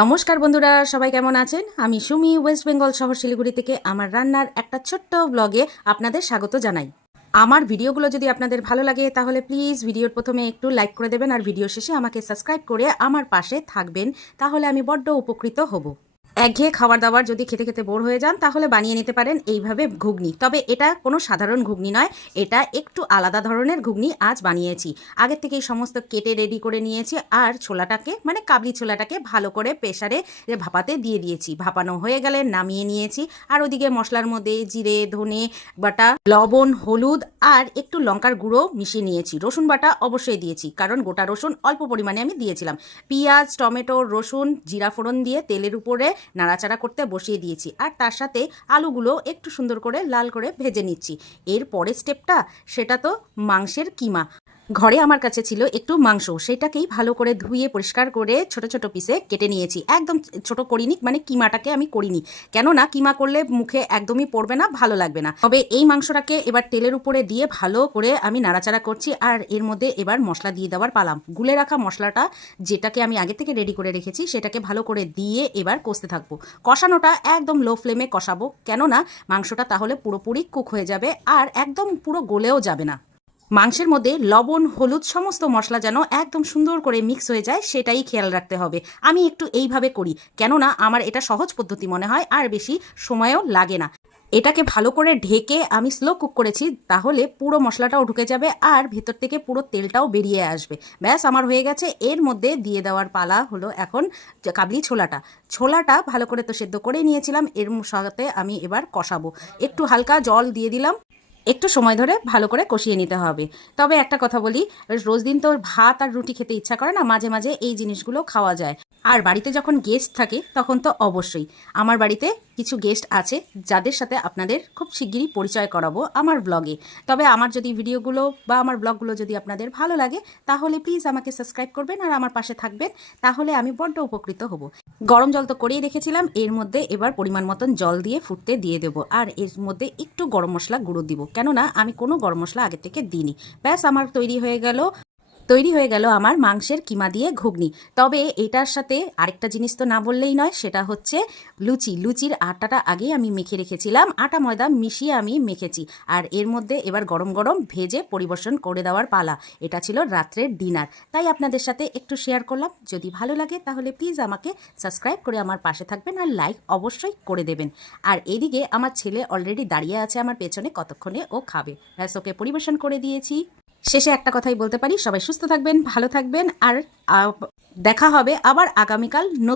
নমস্কার বন্ধুরা, সবাই কেমন আছেন? আমি সুমি, ওয়েস্ট বেঙ্গল শহর শিলিগুড়ি থেকে আমার রান্নার একটা ছোট্ট ব্লগে আপনাদের স্বাগত জানাই। আমার ভিডিওগুলো যদি আপনাদের ভালো লাগে তাহলে প্লিজ ভিডিওর প্রথমে একটু লাইক করে দেবেন, আর ভিডিও শেষে আমাকে সাবস্ক্রাইব করে আমার পাশে থাকবেন, তাহলে আমি বড্ড উপকৃত হব। একঘেয়ে খাবার দাবার যদি খেতে খেতে বোর হয়ে যান তাহলে বানিয়ে নিতে পারেন এইভাবে ঘুগনি। তবে এটা কোনো সাধারণ ঘুগনি নয়, এটা একটু আলাদা ধরনের ঘুগনি আজ বানিয়েছি। আগের থেকেই সমস্ত কেটে রেডি করে নিয়েছি, আর ছোলাটাকে মানে কাবলি ছোলাটাকে ভালো করে প্রেসারে ভাপাতে দিয়ে দিয়েছি। ভাপানো হয়ে গেলে নামিয়ে নিয়েছি। আর ওদিকে মশলার মধ্যে জিরে, ধনে বাটা, লবণ, হলুদ আর একটু লঙ্কার গুঁড়ো মিশিয়ে নিয়েছি। রসুন বাটা অবশ্যই দিয়েছি, কারণ গোটা রসুন অল্প পরিমাণে আমি দিয়েছিলাম। পেঁয়াজ, টমেটো, রসুন, জিরা ফোড়ন দিয়ে তেলের উপরে নাড়াচাড়া করতে বসিয়ে দিয়েছি, আর তার সাথে আলুগুলো একটু সুন্দর করে লাল করে ভেজে নিচ্ছি। এর পরের স্টেপটা, সেটা তো মাংসের কিমা। ঘরে আমার কাছে ছিল একটু মাংস, সেটাকেই ভালো করে ধুয়ে পরিষ্কার করে ছোট ছোট পিসে কেটে নিয়েছি। একদম ছোট করিনি, মানে কিমাটাকে আমি করিনি, কেননা কিমা করলে মুখে একদমই পড়বে না, ভালো লাগবে না। তবে এই মাংসটাকে এবার তেলের উপরে দিয়ে ভালো করে আমি নাড়াচাড়া করছি, আর এর মধ্যে এবার মশলা দিয়ে দেওয়ার পালাম। গুলে রাখা মশলাটা, যেটাকে আমি আগে থেকে রেডি করে রেখেছি, সেটাকে ভালো করে দিয়ে এবার কষতে থাকবো। কষানোটা একদম লো ফ্লেমে কষাবো, কেননা মাংসটা তাহলে পুরোপুরি কুক হয়ে যাবে আর একদম পুরো গলেও যাবে না। মাংসের মধ্যে লবণ, হলুদ সমস্ত মশলা যেন একদম সুন্দর করে মিক্স হয়ে যায়, সেটাই খেয়াল রাখতে হবে। আমি একটু এইভাবে করি, কেননা আমার এটা সহজ পদ্ধতি মনে হয়, আর বেশি সময়ও লাগে না। এটাকে ভালো করে ঢেকে আমি স্লো কুক করেছি, তাহলে পুরো মশলাটাও ঢুকে যাবে আর ভেতর থেকে পুরো তেলটাও বেরিয়ে আসবে। ব্যাস, আমার হয়ে গেছে। এর মধ্যে দিয়ে দেওয়ার পালা হলো এখন কাবলি ছোলাটা ভালো করে তো সেদ্ধ করে নিয়েছিলাম, এর সাথে আমি এবার কষাবো। একটু হালকা জল দিয়ে দিলাম, একটু সময় ধরে ভালো করে কষিয়ে নিতে হবে। তবে একটা কথা বলি, রোজ দিন তো ভাত আর রুটি খেতে ইচ্ছা করে না, মাঝে মাঝে এই জিনিসগুলো খাওয়া যায়। আর বাড়িতে যখন গেস্ট থাকে তখন তো অবশ্যই। আমার বাড়িতে কিছু গেস্ট আছে যাদের সাথে আপনাদের খুব শিগগিরই পরিচয় করাবো আমার ব্লগে। তবে আমার যদি ভিডিওগুলো বা আমার ব্লগগুলো যদি আপনাদের ভালো লাগে, তাহলে প্লিজ আমাকে সাবস্ক্রাইব করবেন আর আমার পাশে থাকবেন, তাহলে আমি বড্ড উপকৃত হব। গরম জল তো করেই রেখেছিলাম, এর মধ্যে এবার পরিমাণ মতন জল দিয়ে ফুটতে দিয়ে দেবো, আর এর মধ্যে একটু গরম মশলা গুঁড়ো দিব, কেননা আমি কোনো গরম মশলা আগে থেকে দিইনি। ব্যাস, আমার তৈরি হয়ে গেল আমার মাংসের কিমা দিয়ে ঘুগনি। তবে এটার সাথে আরেকটা জিনিস তো না বললেই নয়, সেটা হচ্ছে লুচির আটাটা আগে আমি মেখে রেখেছিলাম, আটা ময়দা মিশিয়ে আমি মেখেছি। আর এর মধ্যে এবার গরম গরম ভেজে পরিবেশন করে দেওয়ার পালা। এটা ছিল রাত্রের ডিনার, তাই আপনাদের সাথে একটু শেয়ার করলাম। যদি ভালো লাগে তাহলে প্লিজ আমাকে সাবস্ক্রাইব করে আমার পাশে থাকবেন, আর লাইক অবশ্যই করে দেবেন। আর এদিকে আমার ছেলে অলরেডি দাঁড়িয়ে আছে আমার পেছনে, কতক্ষণে ও খাবে। ব্যাস, ওকে পরিবেশন করে দিয়েছি। শেষে একটা কথাই বলতে পারি, সবাই সুস্থ থাকবেন, ভালো থাকবেন, আর দেখা হবে আবার আগামীকাল।